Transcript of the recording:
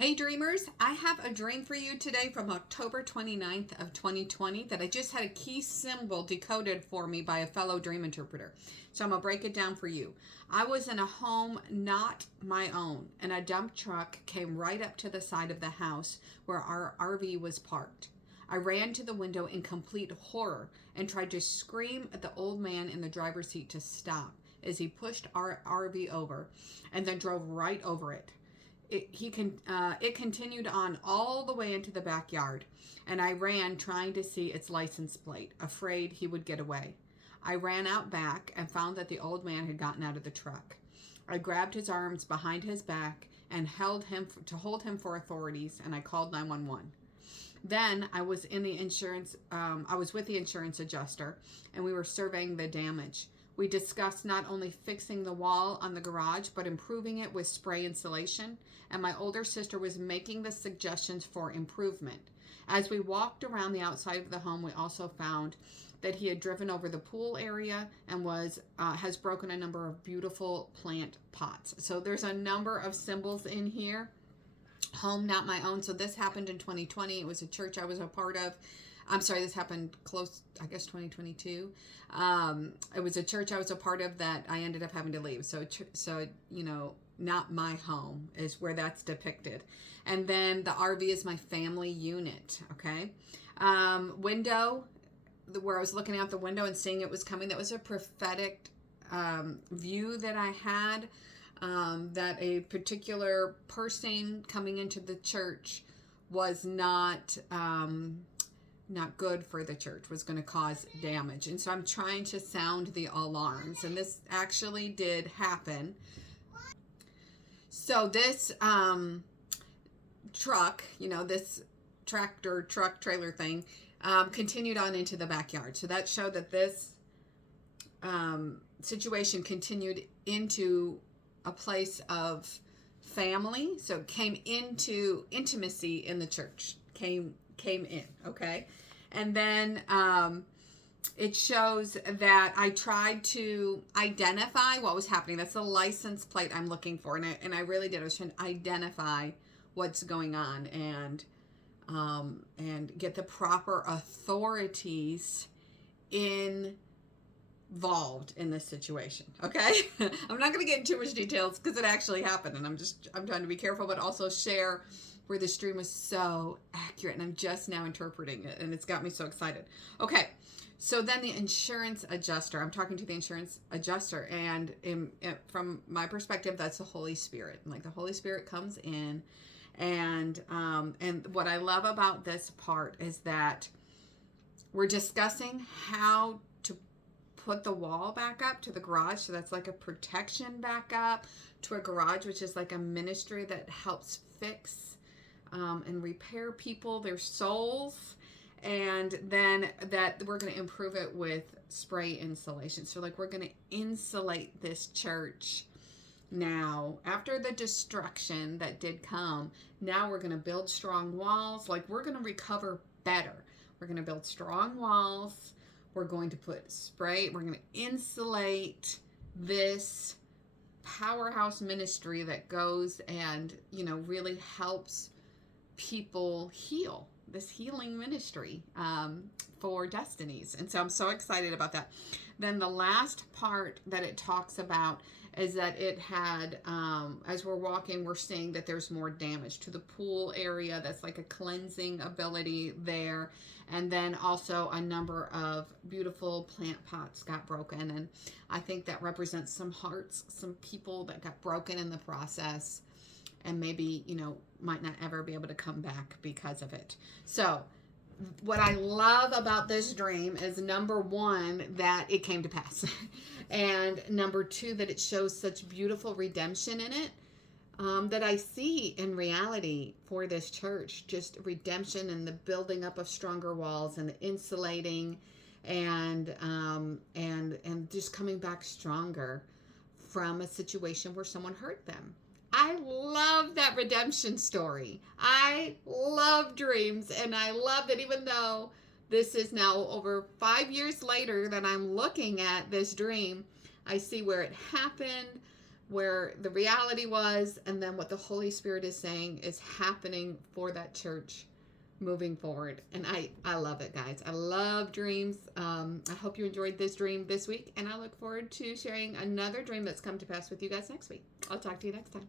Hey dreamers, I have a dream for you today from October 29th of 2020 that I just had a key symbol decoded for me by a fellow dream interpreter. So I'm going to break it down for you. I was in a home not my own, and a dump truck came right up to the side of the house where our RV was parked. I ran to the window in complete horror and tried to scream at the old man in the driver's seat to stop as he pushed our RV over and then drove right over it. It continued on all the way into the backyard, and I ran trying to see its license plate, afraid he would get away. I ran out back and found that the old man had gotten out of the truck. I grabbed his arms behind his back and held him to hold him for authorities, and I called 911. Then I was in the insurance. I was with the insurance adjuster, and we were surveying the damage. We discussed not only fixing the wall on the garage, but improving it with spray insulation, and my older sister was making the suggestions for improvement. As we walked around the outside of the home, we also found that he had driven over the pool area and has broken a number of beautiful plant pots. So there's a number of symbols in here. Home not my own. So this happened in 2020. It was a church I was a part of. I'm sorry, this happened close, I guess, 2022. It was a church I was a part of that I ended up having to leave. So not my home is where that's depicted. And then the RV is my family unit, okay? Window, where I was looking out the window and seeing it was coming, that was a prophetic view that I had, that a particular person coming into the church was not good for the church, was going to cause damage. And so I'm trying to sound the alarms, and this actually did happen. So this truck, this tractor truck trailer thing, continued on into the backyard. So that showed that this situation continued into a place of family. So it came into intimacy in the church, came in, okay? And then it shows that I tried to identify what was happening. That's the license plate I'm looking for, and I really did. I was trying to identify what's going on and get the proper authorities involved in this situation, okay? I'm not going to get into too much details because it actually happened, and I'm trying to be careful, but also share where the stream was so accurate, and I'm just now interpreting it, and it's got me so excited. Okay, so then the insurance adjuster, I'm talking to the insurance adjuster, and from my perspective, that's the Holy Spirit. Like, the Holy Spirit comes in, and what I love about this part is that we're discussing how to put the wall back up to the garage. So that's like a protection back up to a garage, which is like a ministry that helps fix and repair people, their souls, and then that we're going to improve it with spray insulation. So like, we're going to insulate this church now. After the destruction that did come, now we're going to build strong walls. Like, we're going to recover better. We're going to build strong walls. We're going to put spray. We're going to insulate this powerhouse ministry that goes and, really helps people heal, this healing ministry for destinies. And so I'm so excited about that. Then the last part that it talks about is that it had, as we're walking, we're seeing that there's more damage to the pool area. That's like a cleansing ability there. And then also a number of beautiful plant pots got broken. And I think that represents some hearts, some people that got broken in the process, and maybe, might not ever be able to come back because of it. So what I love about this dream is, number one, that it came to pass. And number two, that it shows such beautiful redemption in it, that I see in reality for this church. Just redemption and the building up of stronger walls and the insulating and just coming back stronger from a situation where someone hurt them. I love that redemption story. I love dreams, and I love that even though this is now over 5 years later that I'm looking at this dream, I see where it happened, where the reality was, and then what the Holy Spirit is saying is happening for that church moving forward. And I love it, guys. I love dreams. I hope you enjoyed this dream this week, and I look forward to sharing another dream that's come to pass with you guys next week. I'll talk to you next time.